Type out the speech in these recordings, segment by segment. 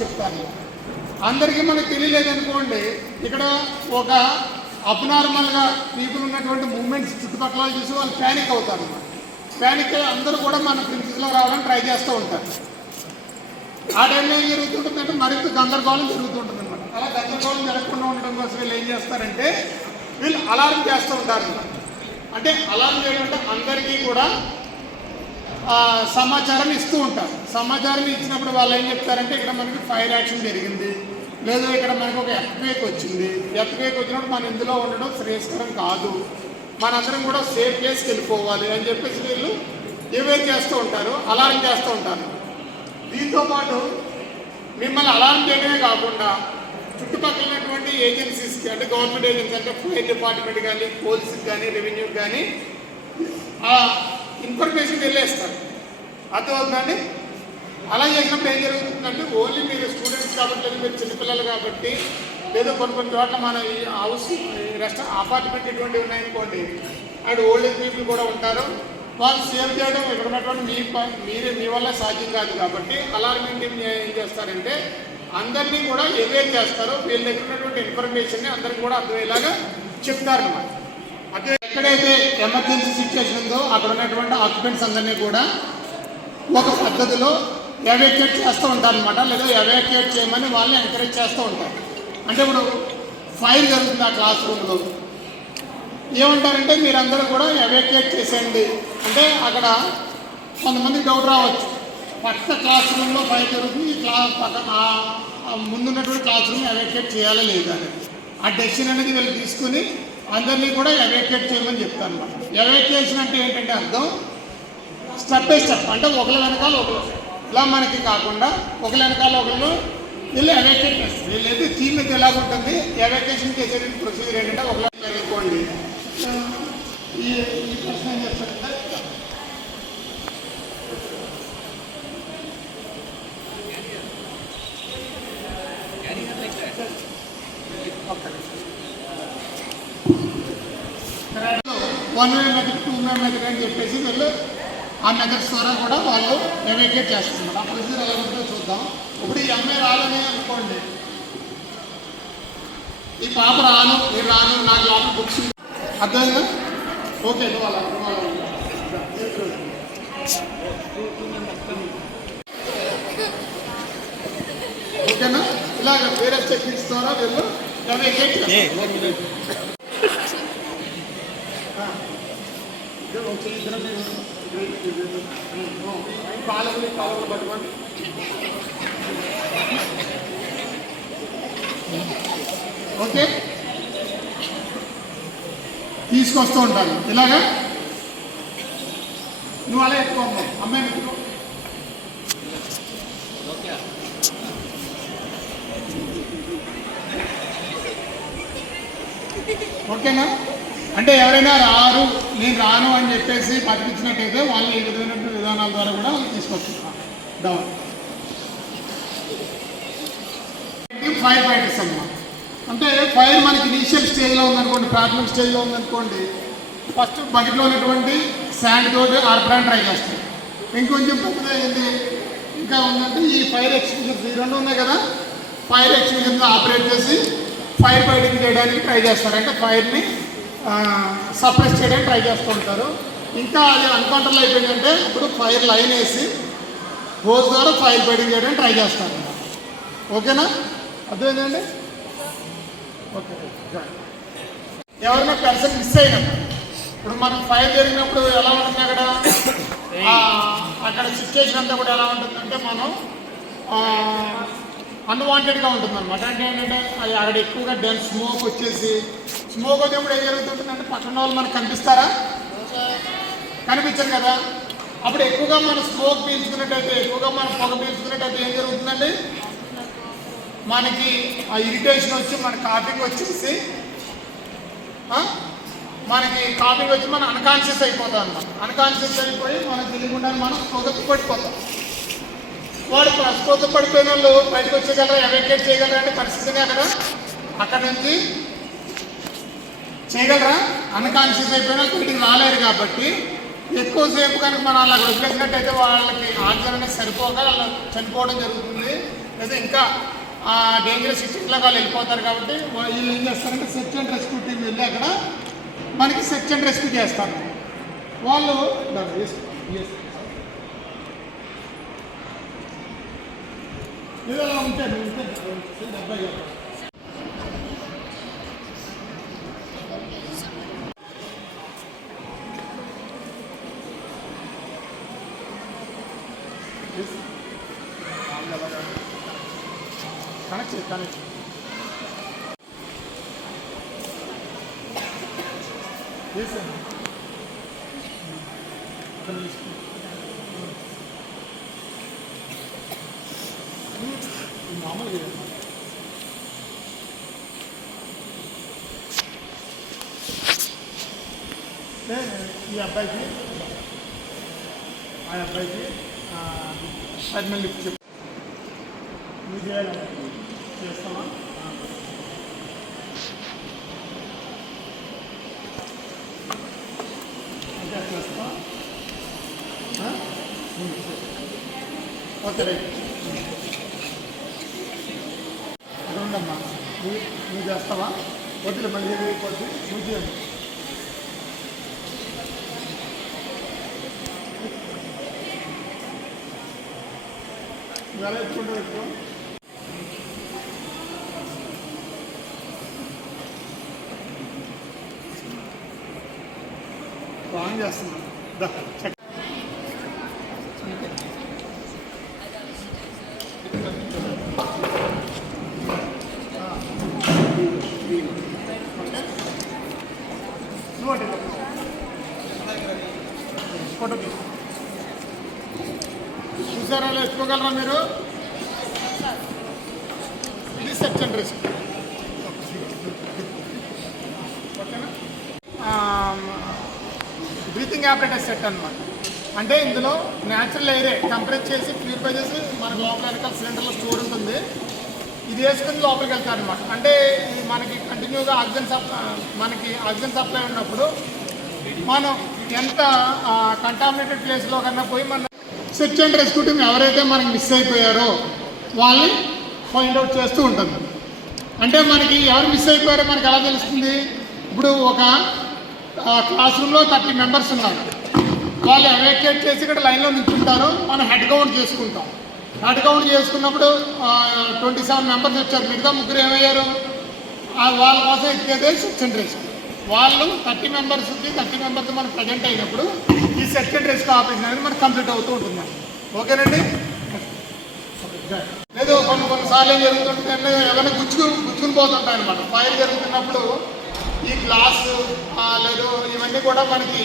చెప్తాను. అందరికీ మనకు తెలియలేదనుకోండి, ఇక్కడ ఒక అబ్నార్మల్గా పీపుల్ ఉన్నటువంటి మూమెంట్స్ చుట్టుపక్కల చూసి వాళ్ళు ప్యానిక్ అవుతారు. ప్యానిక్ అందరూ కూడా మన ప్రిన్సిపల్లో రావడానికి ట్రై చేస్తూ ఉంటారు. ఆ టైంలో ఏం జరుగుతుంటుందంటే మరింత గందరగోళం జరుగుతుంటుంది అనమాట. అలా గందరగోళం జరగకుండా ఉండడం కోసం వీళ్ళు ఏం చేస్తారంటే వీళ్ళు అలారం చేస్తూ ఉంటారు. అంటే అలారం చేయడం అంటే అందరికీ కూడా సమాచారం ఇస్తూ ఉంటారు. సమాచారం ఇచ్చినప్పుడు వాళ్ళు ఏం చెప్తారంటే ఇక్కడ మనకి ఫైర్ యాక్షన్ జరిగింది, లేదా ఇక్కడ మనకు ఒక ఎర్త్క్వేక్ వచ్చింది. ఎర్త్క్వేక్ వచ్చినప్పుడు మనం ఇందులో ఉండడం శ్రేయస్కరం కాదు, మనందరం కూడా సేఫ్ ప్లేస్కి వెళ్ళిపోవాలి అని చెప్పేసి వీళ్ళు ఎవేర్ చేస్తూ ఉంటారు, అలారం చేస్తూ ఉంటారు. దీంతోపాటు మిమ్మల్ని అలారం చేయడమే కాకుండా చుట్టుపక్కల ఉన్నటువంటి ఏజెన్సీస్కి, అంటే గవర్నమెంట్ ఏజెన్సీ అంటే ఫైర్ డిపార్ట్మెంట్ కానీ, పోలీసుకి కానీ, రెవెన్యూకి కానీ ఆ ఇన్ఫర్మేషన్ వెళ్ళేస్తారు. అర్థమవుతుందండి? అలా చేసినప్పుడు ఏం జరుగుతుందంటే ఓన్లీ మీరు స్టూడెంట్స్ కాబట్టి, లేదా మీరు చిన్నపిల్లలు కాబట్టి, లేదా కొన్ని చోట్ల మన ఈ హౌస్ అపార్ట్మెంట్ ఇటువంటివి ఉన్నాయనుకోండి, అక్కడ ఓల్డ్ ఏజ్ పీపుల్ కూడా ఉంటారు. వాళ్ళు సేవ్ చేయడం ఇక్కడ ఉన్నటువంటి మీ వల్ల సాధ్యం కాదు కాబట్టి అలార్మింగ్ టీమ్ ఏం చేస్తారంటే అందరినీ కూడా ఎవేర్ చేస్తారు. వీళ్ళ దగ్గర ఉన్నటువంటి ఇన్ఫర్మేషన్ని అందరికీ కూడా అర్థమయ్యేలాగా చెప్తారన్నమాట. అదే ఎక్కడైతే ఎమర్జెన్సీ సిచ్యువేషన్ ఉందో అక్కడ ఉన్నటువంటి ఆక్యుపెంట్స్ అందరినీ కూడా ఒక పద్ధతిలో ఎవాక్యుయేట్ చేస్తూ ఉంటారనమాట. లేదా ఎవాక్యుయేట్ చేయమని వాళ్ళని ఎంకరేజ్ చేస్తూ ఉంటారు. అంటే ఇప్పుడు ఫైర్ జరుగుతుంది ఆ క్లాస్ రూమ్లో, ఏమంటారంటే మీరందరూ కూడా ఎవాక్యుయేట్ చేసేయండి అంటే అక్కడ కొంతమందికి డౌట్ రావచ్చు, పక్క క్లాస్ రూమ్లో ఫైర్ జరుగుతుంది, ఈ ముందున్నటువంటి క్లాస్ రూమ్ ఎవాక్యుయేట్ చేయాలా లేదా అనేది ఆ డెసిషన్ అనేది వీళ్ళు తీసుకుని అందరినీ కూడా ఎవాక్యుయేట్ చేయమని చెప్తారు అన్నమాట. ఎవాక్యుయేషన్ అంటే ఏంటంటే అర్థం స్టెప్ బై స్టెప్, అంటే ఒకళ్ళ వెనకాల ఒకళ్ళు ఇలా మనకి కాకుండా ఒకళ్ళ వెనకాల ఒకళ్ళు వీళ్ళు ఎవాక్యుయేట్ చేస్తారు. వీళ్ళైతే టీమ్ అయితే ఎలాగుంటుంది, ఎవాక్యుయేషన్ చేసేటువంటి ప్రొసీజర్ ఏంటంటే ఒకళ్ళ అనుకోండి ఈ ప్రశ్న ఏం చేస్తారంటే one way method, two way method అని చెప్పేసి వీళ్ళు ఆ మెథడ్స్ ద్వారా కూడా వాళ్ళు ఎవాక్యుయేట్ చేస్తున్నారు. ఆ ప్రొసీజర్ ఎలా ఉంటుందో చూద్దాం. ఇప్పుడు ఈ అమ్మాయి రాలని అనుకోండి, ఈ పాప రాను, మీరు రాను, నాకు లోపల బుక్స్ అర్థమైందా? ఓకే, ఓకేనా? ఇలాగ వేరే టెక్నిక్స్ ద్వారా వీళ్ళు ఎవాక్యుయేట్ చేస్తారు. కాలంలో పట్టుకోండి. ఓకే, తీసుకొస్తూ ఉంటాను ఇలాగా. నువ్వు అలా ఎత్తుకోమ్మా, అమ్మాయిని ఎత్తుకో. ఓకేనా? అంటే ఎవరైనా రారు, నేను రాను అని చెప్పేసి బతికించినట్టయితే వాళ్ళు ఈ విధమైన విధానాల ద్వారా కూడా వాళ్ళు తీసుకొస్తున్నారు. డౌన్ ఫైర్ ఫైటర్స్ అన్నమాట. అంటే ఫైర్ మనకి ఇనీషియల్ స్టేజ్లో ఉందనుకోండి, ప్రాథమిక స్టేజ్లో ఉందనుకోండి, ఫస్ట్ బకెట్లో ఉన్నటువంటి శాండ్ తోటి ఆర్పడానికి ట్రై చేస్తారు. ఇంకొంచెం పెద్దది అయింది ఇంకా ఉందంటే ఈ ఫైర్ ఎక్స్టింగ్విషర్స్ ఈ రెండు ఉన్నాయి కదా, ఫైర్ ఎక్స్టింగ్విషర్స్ ఆపరేట్ చేసి ఫైర్ ఫైటింగ్ చేయడానికి ట్రై చేస్తారు. అంటే ఫైర్ని సప్రెస్ చేయడానికి ట్రై చేస్తూ ఉంటారు. ఇంకా అది అన్కంట్రోల్ అయిపోయిందంటే ఇప్పుడు ఫైర్ లైన్ వేసి హోస్ ద్వారా ఫైర్ ఫైటింగ్ చేయడానికి ట్రై చేస్తారు. ఓకేనా? అర్థమైందండి? ఓకే. ఎవరైనా పర్సన్ మిస్ అయినప్పుడు, ఇప్పుడు మనం ఫైర్ జరిగినప్పుడు ఎలా ఉంటుంది అక్కడ సిచ్యువేషన్ అంతా కూడా ఎలా ఉంటుందంటే మనం అన్వాంటెడ్గా ఉంటుంది అనమాట. అంటే ఏంటంటే అది అక్కడ ఎక్కువగా డెన్స్ స్మోక్ వచ్చేసి, స్మోక్ వచ్చేప్పుడు ఏం జరుగుతుంటుందంటే పక్కన వాళ్ళు మనకు కనిపిస్తారా? కనిపించరు కదా. అప్పుడు ఎక్కువగా మనం స్మోక్ పీల్చుకున్నట్టయితే, ఎక్కువగా మనం పొగ పీల్చుకున్నట్టయితే ఏం జరుగుతుందండి, మనకి ఆ ఇరిటేషన్ వచ్చి మన కాఫింగ్ వచ్చేసి మనకి కాఫింగ్ వచ్చి మనం అన్కాన్షియస్ అయిపోతాం అన్నమాట. అన్కాన్షియస్ అయిపోయి మనకు తెలియకుండా మనం స్పృహకు పడిపోతాం. వాడు స్పృహకు పడిపోయిన వాళ్ళు బయటకు వచ్చేయగలరా, ఎవాక్యుయేట్ చేయగలరా అంటే పరిస్థితినే అక్కడ నుంచి చేయగలరా? అన్కాన్షియస్ అయిపోయిన వాళ్ళు బయటికి రాలేరు. కాబట్టి ఎక్కువసేపు కనుక మనం అలా వదిలేసినట్టయితే వాళ్ళకి ఆక్సిజన్ అనేది సరిపోక వాళ్ళు చనిపోవడం జరుగుతుంది. లేదా ఇంకా డేంజరస్ సిచ్యువేషన్లో వాళ్ళు వెళ్ళిపోతారు. కాబట్టి వీళ్ళు ఏం చేస్తారంటే సెర్చ్ అండ్ రెస్క్యూ టీం వెళ్ళి అక్కడ మనకి సెర్చ్ అండ్ రెస్క్యూ చేస్తారు. వాళ్ళు ఇలా ఉంటారు అబ్బాయి కనెక్ట్ కనెక్ట్ మామూలుగా ఈ అబ్బాయికి ఆ అబ్బాయికి అది లిఫ్ట్ చెప్పు నువ్వు చేయాలి చేస్తావా? అంటే చేస్తావా? ఓకే రైట్ ఉండమ్మా. నువ్వు చేస్తావా? వద్దులే మళ్ళీ అయిపోద్ది. నువ్వు చేయండి. ఎలా ఎత్తుకుంటూ పెట్టుకో. బాగా చేస్తున్నాను. ఫోటో చూసారా? ఎత్తుకోగలరా మీరు? ఇది సెర్చ్ అండ్ రెస్క్యూ. ఓకేనా? బ్రీతింగ్ ఆపరేటర్ సెట్ అనమాట. అంటే ఇందులో న్యాచురల్ ఎయిరే కంప్రెస్ చేసి ప్యూరిఫై చేసి మనకు లోపల వెనకాల సిలిండర్లో స్టోర్ ఉంటుంది. ఇది వేసుకుని లోపలికి వెళ్తారు అనమాట. అంటే మనకి కంటిన్యూగా ఆక్సిజన్ సప్లై ఉన్నప్పుడు మనం ఎంత కంటామినేటెడ్ ప్లేస్లో కన్నా పోయి మన సెర్చ్ అండ్ రెస్క్యూ టీమ్ ఎవరైతే మనకి మిస్ అయిపోయారో వాళ్ళని ఫైండ్ అవుట్ చేస్తూ ఉంటుంది. అంటే మనకి ఎవరు మిస్ అయిపోయారో మనకి ఎలా తెలుస్తుంది? ఇప్పుడు ఒక క్లాస్ రూమ్లో 30 మెంబర్స్ ఉన్నారు. వాళ్ళు ఎవాక్యుయేట్ చేసి ఇక్కడ లైన్లో నిల్చుంటారు. మనం హెడ్ కౌంట్ చేసుకుంటాం. హెడ్ కౌంట్ చేసుకున్నప్పుడు 27 మెంబర్స్ వచ్చారు. మిగతా ముగ్గురు ఏమయ్యారు? వాళ్ళ కోసం ఎక్కేదే సెర్చ్ అండ్ రెస్క్యూ. వాళ్ళు 30 మెంబర్స్ మనం ప్రజెంట్ అయినప్పుడు ఈ సెర్చ్ అండ్ రెస్క్యూ ఆపరేషన్ అనేది మనకు కంప్లీట్ అవుతూ ఉంటుంది. ఓకేనండి? లేదు కొన్నిసార్లు ఏం జరుగుతుంటుందంటే ఎవరైనా గుచ్చుకుని పోతుంటాయి అనమాట. ఫైర్ జరుగుతున్నప్పుడు ఈ గ్లాసు లేదు ఇవన్నీ కూడా మనకి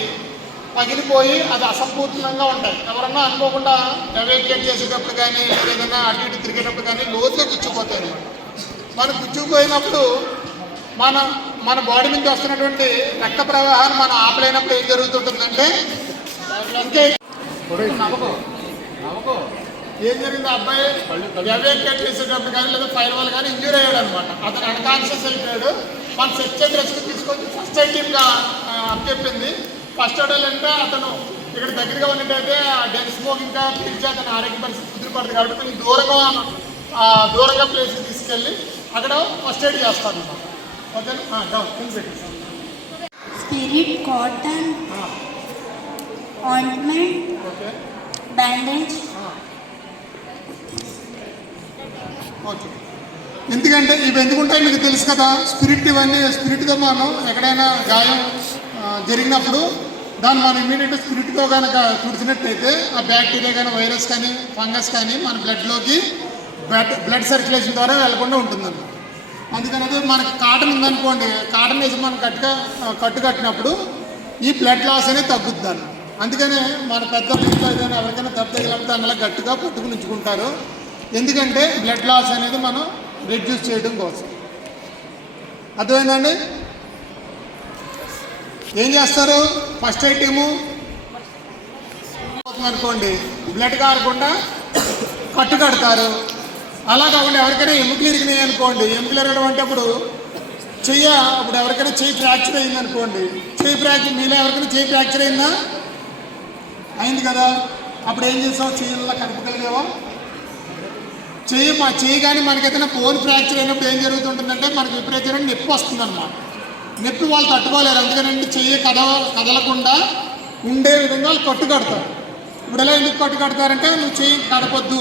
పగిలిపోయి అది అసంపూర్ణంగా ఉంటాయి. ఎవరన్నా అనుకోకుండా ఎవాక్యుయేట్ చేసేటప్పుడు కానీ ఏదైనా అటు ఇటు తిరిగేటప్పుడు కానీ లోతుగా గుచ్చుకుపోతాయి అనమాట. మనం గుచ్చుకుపోయినప్పుడు మన బాడీ నుంచి వస్తున్నటువంటి రక్త ప్రవాహాన్ని మనం ఆపలేనప్పుడు ఏం జరుగుతుంటుందంటే ఇంకే ఏం జరిగింది? అబ్బాయి ఎవాక్యుయేట్ చేసేటప్పుడు కానీ లేదా ఫైర్ వాళ్ళు కానీ ఇంజూర్ అయ్యాడు అనమాట. అతను అన్కాన్షియస్ అయిపోయాడు. మన సెర్చ్ అండ్ రెస్క్యూ తీసుకొచ్చి ఫస్ట్ ఎయిడ్ టీమ్గా చెప్పింది. ఫస్ట్ ఎయిడ్ అంటే అతను ఇక్కడ దగ్గరగా ఉన్నట్టయితే డెన్ స్మోక్ ఇంకా పిలిచి అతను ఆరోగ్య పరిస్థితి కుదిరిపడుతుంది. కాబట్టి కొంచెం దూరంగా ప్లేస్కి తీసుకెళ్ళి అక్కడ ఫస్ట్ ఎయిడ్ చేస్తాను అనమాట. ఓకేనా? Spirit, cotton, ointment, okay, bandage. Okay. ఎందుకంటే ఇవి ఎందుకుంటాయి మీకు తెలుసు కదా. స్పిరిట్తో మనం ఎక్కడైనా గాయం జరిగినప్పుడు దాన్ని మనం ఇమీడియట్గా స్పిరిట్తో కనుక తుడిచినట్టయితే ఆ బ్యాక్టీరియా కానీ వైరస్ కానీ ఫంగస్ కానీ మన బ్లడ్లోకి బ్లడ్ సర్క్యులేషన్ ద్వారా వెళ్లకుండా ఉంటుందన్నమాట. అందుకని అదే మనకి కాటన్ ఉందనుకోండి, కాటన్ వేసి మనం కట్టు కట్టినప్పుడు ఈ బ్లడ్ లాస్ అనేది తగ్గుద్ది దాన్ని. అందుకనే మన పెద్ద ఇంట్లో ఏదైనా ఎవరికైనా దెబ్బ తగిలినప్పుడు దానిలా గట్టిగా పట్టుకుని ఉంచుకుంటారు. ఎందుకంటే బ్లడ్ లాస్ అనేది మనం రెడ్యూస్ చేయడం కోసం. అర్థమైందండి? ఏం చేస్తారు? ఫస్ట్ ఎయిడ్ టీము అనుకోండి బ్లడ్ కారకుండా కట్టు కడతారు. అలా కాకుండా ఎవరికైనా ఎముకలు ఇరిగినాయి అనుకోండి, ఎముకలు ఇరగడం అంటే అప్పుడు ఎవరికైనా చెయ్యి ఫ్రాక్చర్ అయింది అనుకోండి, మీలో ఎవరికైనా చెయ్యి ఫ్రాక్చర్ అయింది కదా, అప్పుడు ఏం చేసావు? చెయ్యిలా కలపగలిగేవా? చెయ్యి కానీ మనకి ఏదైనా బోన్ ఫ్రాక్చర్ అయినప్పుడు ఏం జరుగుతుంటుందంటే మనకి విపరీతమైన నొప్పి వస్తుంది అనమాట. నొప్పి వాళ్ళు తట్టుకోలేరు, అందుకనంటే చెయ్యి కదలకుండా ఉండే విధంగా వాళ్ళు కట్టు కడతారు. ఇప్పుడు ఎలా ఎందుకు కట్టు కడతారంటే నువ్వు చెయ్యి కదపొద్దు,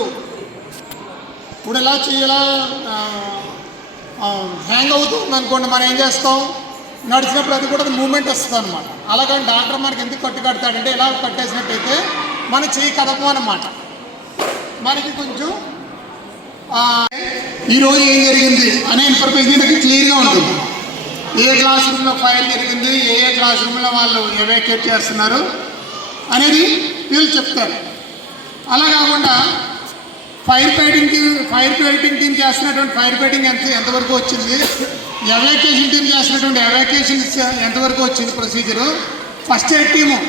ఇప్పుడు ఎలా చెయ్యలా హ్యాంగ్ అవుతుంది అనుకోండి, మనం ఏం చేస్తాం, నడిచినప్పుడు అది కూడా మూమెంట్ వస్తుంది అనమాట. అలాగని డాక్టర్ మనకి ఎందుకు కట్టు కడతాడంటే ఇలా కట్టేసినట్టయితే మన చెయ్యి కదపం అన్నమాట. మనకి కొంచెం ఈరోజు ఏం జరిగింది అనే ఇన్ఫర్మేషన్ మనకి క్లియర్గా ఉంటుంది. ఏ క్లాస్ రూమ్లో ఫైర్ జరిగింది, ఏ క్లాస్ రూమ్లో వాళ్ళు ఎవాక్యుయేట్ చేస్తున్నారు అనేది వీళ్ళు చెప్తారు. అలా కాకుండా ఫైర్ ఫైటింగ్ టీం చేస్తున్నటువంటి ఫైర్ ఫైటింగ్ ఎంతవరకు వచ్చింది, ఎవాక్యుయేషన్ టీం చేస్తున్నటువంటి ఎవాక్యుయేషన్ ఎంతవరకు వచ్చింది ప్రొసీజరు, ఫస్ట్ ఎయిడ్ టీము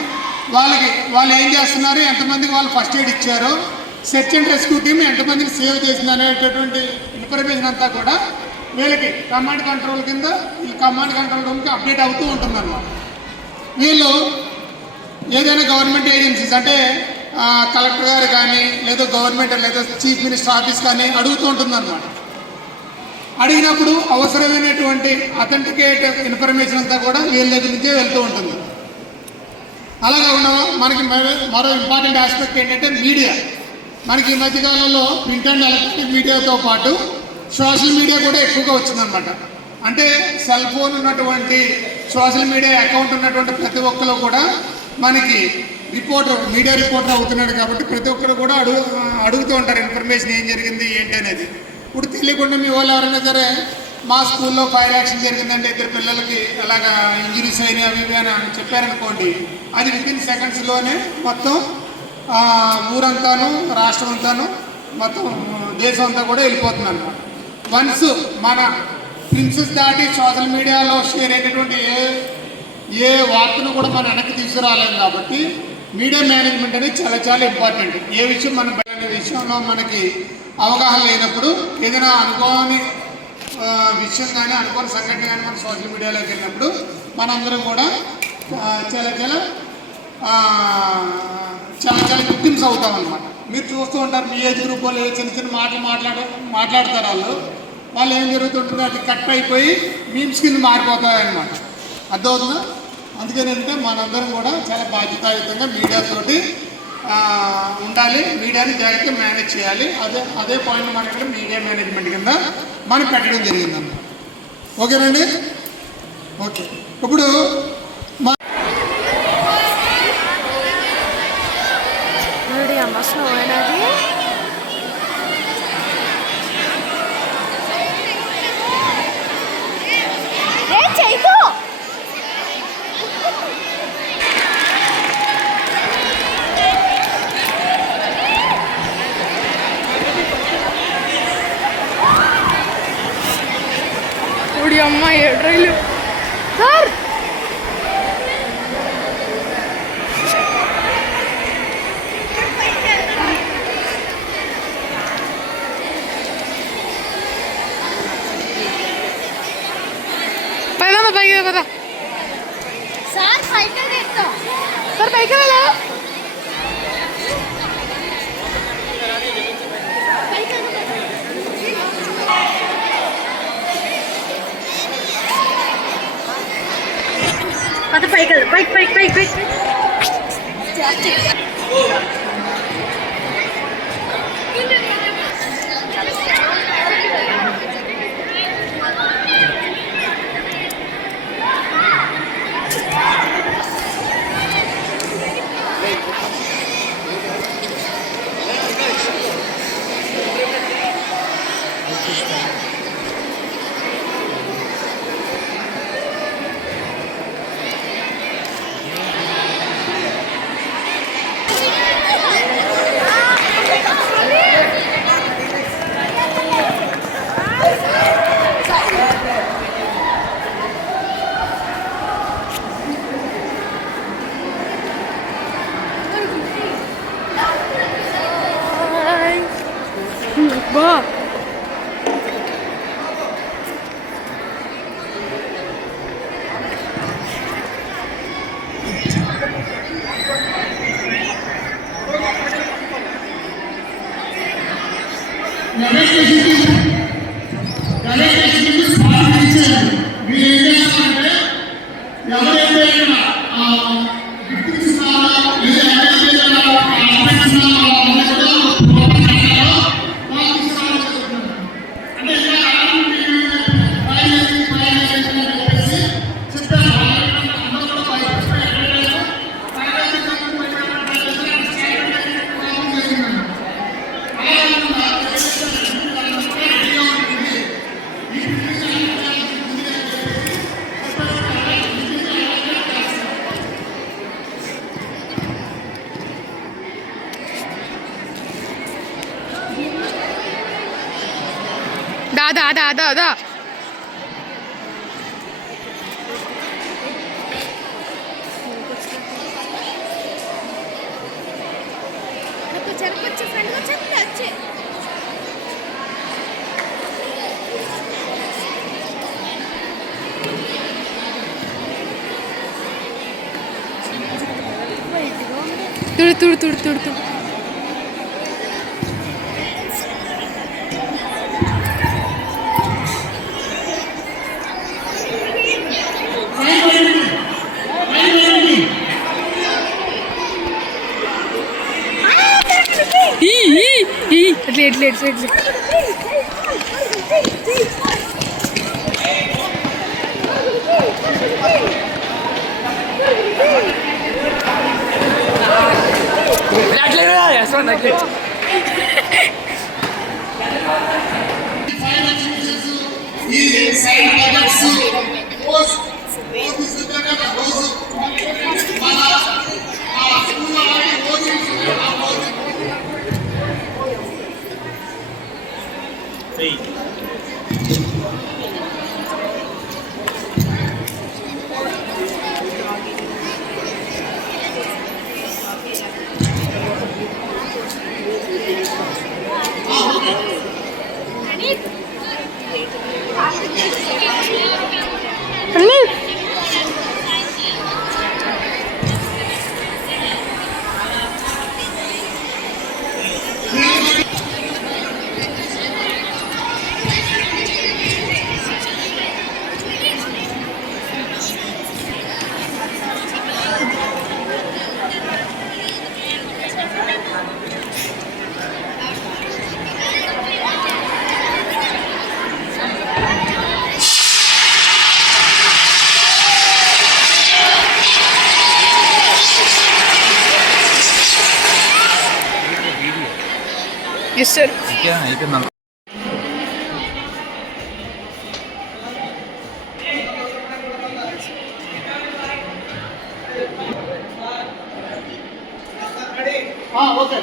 వాళ్ళు ఏం చేస్తున్నారు, ఎంతమందికి వాళ్ళు ఫస్ట్ ఎయిడ్ ఇచ్చారు, సెర్చ్ అండ్ రెస్క్యూ టీమ్ ఎంతమందిని సేవ్ చేసింది అనేటటువంటి ఇన్ఫర్మేషన్ అంతా కూడా వీళ్ళకి కమాండ్ కంట్రోల్ కింద ఈ కమాండ్ కంట్రోల్ రూమ్కి అప్డేట్ అవుతూ ఉంటుందన్నమాట. వీళ్ళు ఏదైనా గవర్నమెంట్ ఏజెన్సీస్ అంటే కలెక్టర్ గారు కానీ లేదా గవర్నమెంట్ లేదా చీఫ్ మినిస్టర్ ఆఫీస్ కానీ అడుగుతూ ఉంటుందన్నమాట. అడిగినప్పుడు అవసరమైనటువంటి అథెంటికేట్ ఇన్ఫర్మేషన్ అంతా కూడా వీళ్ళ దగ్గర నుంచే వెళ్తూ ఉంటుంది. అలాగే మనకి మరో ఇంపార్టెంట్ ఆస్పెక్ట్ ఏంటంటే మీడియా. మనకి ఈ మధ్యకాలంలో ప్రింట్ అండ్ ఎలక్ట్రానిక్ మీడియాతో పాటు సోషల్ మీడియా కూడా ఎక్కువగా వచ్చిందనమాట. అంటే సెల్ ఫోన్ ఉన్నటువంటి సోషల్ మీడియా అకౌంట్ ఉన్నటువంటి ప్రతి ఒక్కరు కూడా మనకి మీడియా రిపోర్టర్ అవుతున్నాడు. కాబట్టి ప్రతి ఒక్కరు కూడా అడుగుతూ ఉంటారు ఇన్ఫర్మేషన్ ఏం జరిగింది ఏంటి అనేది. ఇప్పుడు తెలియకుండా మీ వాళ్ళు ఎవరైనా సరే మా స్కూల్లో ఫైర్ యాక్షన్ జరిగిందంటే ఇద్దరు పిల్లలకి అలాగా ఇంజరీస్ అయినాయి అవి ఇవి అని చెప్పారనుకోండి, అది వితిన్ సెకండ్స్లోనే మొత్తం ఊరంతాను రాష్ట్రం అంతాను మొత్తం దేశం అంతా కూడా వెళ్ళిపోతుంది అన్నమాట. వన్స్ మన ప్రిన్సెస్ దాటి సోషల్ మీడియాలో షేర్ అయినటువంటి ఏ వార్తను కూడా మనం వెనక్కి తీసుకురాలేము. కాబట్టి మీడియా మేనేజ్మెంట్ అనేది చాలా చాలా ఇంపార్టెంట్. ఏ విషయం మన విషయంలో మనకి అవగాహన లేనప్పుడు ఏదైనా అనుకోని విషయం కానీ అనుకోని సంఘటన కానీ మన సోషల్ మీడియాలోకి వెళ్ళినప్పుడు మనందరం కూడా చాలా చాలా చాలా విక్టిమ్స్ అవుతాం అన్నమాట. మీరు చూస్తూ ఉంటారు మీ ఏజ్ గ్రూప్ వాళ్ళు చిన్న చిన్న మాటలు మాట్లాడతారు. వాళ్ళు ఏం జరుగుతుంటుందో అది కట్ అయిపోయి మీమ్స్ కింద మారిపోతారనమాట. అర్థమవుతుందా? అందుకని ఏంటంటే మనందరం కూడా చాలా బాధ్యతాయుతంగా మీడియాతోటి ఉండాలి, మీడియాని జాగ్రత్తగా మేనేజ్ చేయాలి. అదే పాయింట్ మన ఇక్కడ మీడియా మేనేజ్మెంట్ కింద మనం పెట్టడం జరిగిందన్నమాట. ఓకేనండి? ఓకే. ఇప్పుడు అమ్మ ఏడ్రైలు సార్ పైకి కదా సార్ పైకి వెళ్తాం, సార్ పైకి వెళ్ళా అది పైకి వెళ్దాం, పైకి దా దా దా దా దా చెరుకు ఫ్రెండ్ వచ్చే తుడు తుడు తుడు తుడు తుడు ఎట్లా ఎట్లా ఎట్లా ఎట్లా ఈ సైడ్ ప్రాజెక్ట్స్ పోస్ట్ సిద్ధంగా రోజు మన స్కూల్ అలాగే రోజు ఎస్ సార్ అయిపోయింది. ఓకే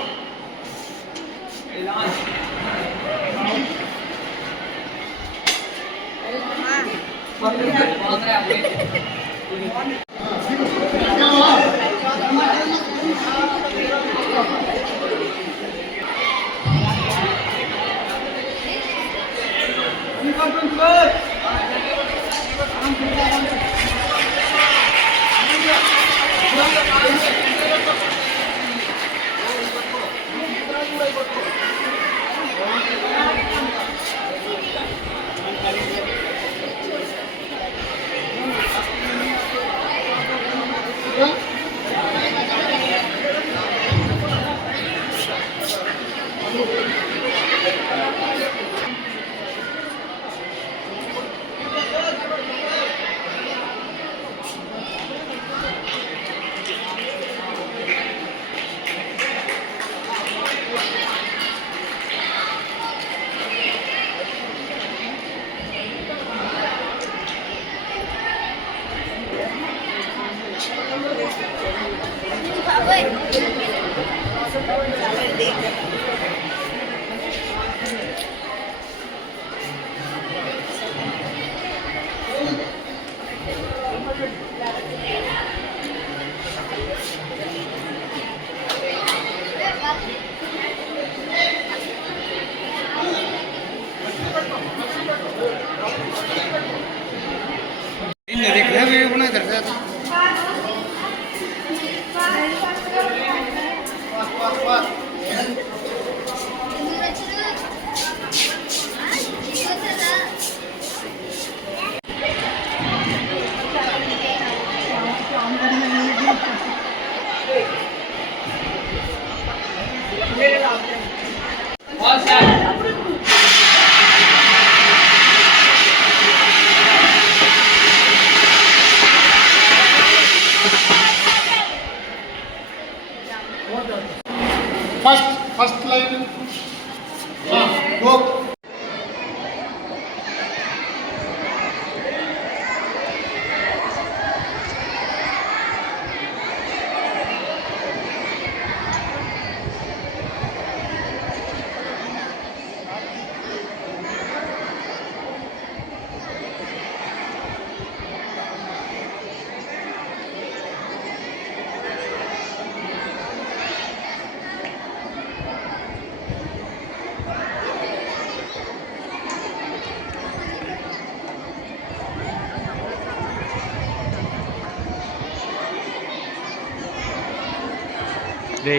రే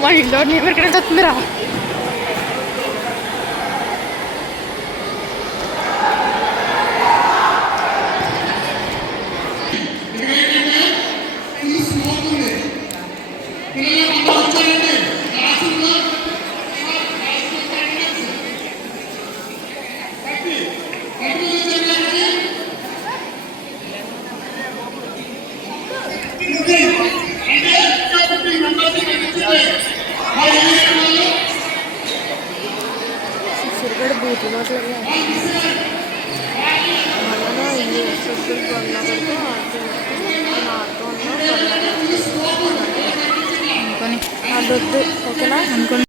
మా ఇంట్లో ఎవరికైనా వస్తుందిరా. సిరిగడ బూతులు మాట్లాడలే మనలో ఇన్ని వస్తువులు కొన్నామంటే అనుకొని అదొద్దు ఓకేనా అనుకోని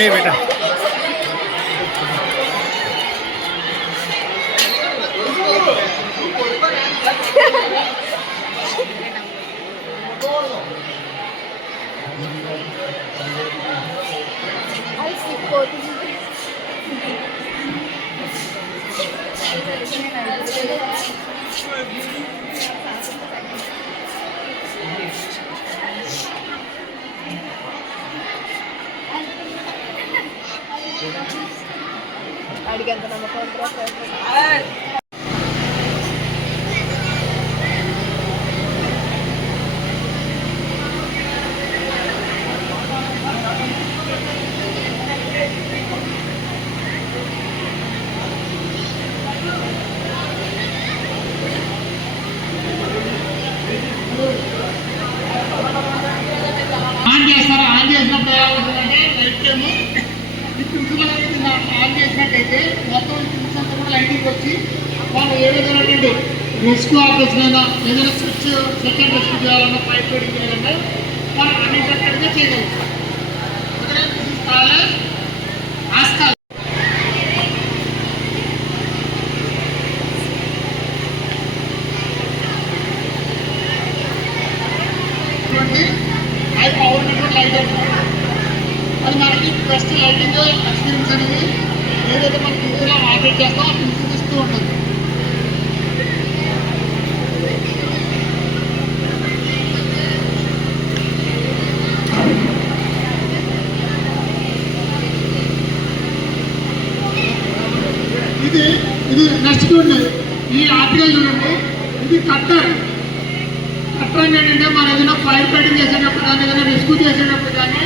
ఏ బేటా అడిగేంత నమ్మకం ఆన్ చేస్తారా? ఆన్ చేసినప్పుడు ఏమవుతుందంటే లైట్ ఏమో ఈ ప్రిన్సిపల్ అనేది ఆన్ చేసినట్టయితే మొత్తం ఈ ప్రిన్స్ అంతా కూడా లైటింగ్ వచ్చి వాళ్ళు ఏ విధమైనటువంటి రిస్క్ ఆపరేషన్ అయినా ఏదైనా స్విచ్ సెకండ్ రెస్క్యూ చేయాలన్నా పైప్ ఫీడింగ్ చేయాలన్నా వాళ్ళు అన్ఎఫెక్టెడ్గా చేయగలుగుతారు. ఆస్కాల్ హై పవర్ నెట్వర్క్ లైట్ అంటారు. అది మనకి బెస్ట్ లైటింగ్ ఎక్స్పీరియన్స్ అనేది ఏదైతే మనకి ఇందులో ఆపరేట్ చేస్తామో అది చూపిస్తూ ఉంటుంది. ఇది నెక్స్ట్ చూడండి, ఈ ఆర్టికల్ చూడండి, ఇది కట్టర్. కట్టర్ ఏంటంటే మనం ఏదైనా ఫైర్ ఫైటింగ్ చేసేటప్పుడు కానీ ఏదైనా రెస్క్యూ చేసేటప్పుడు కానీ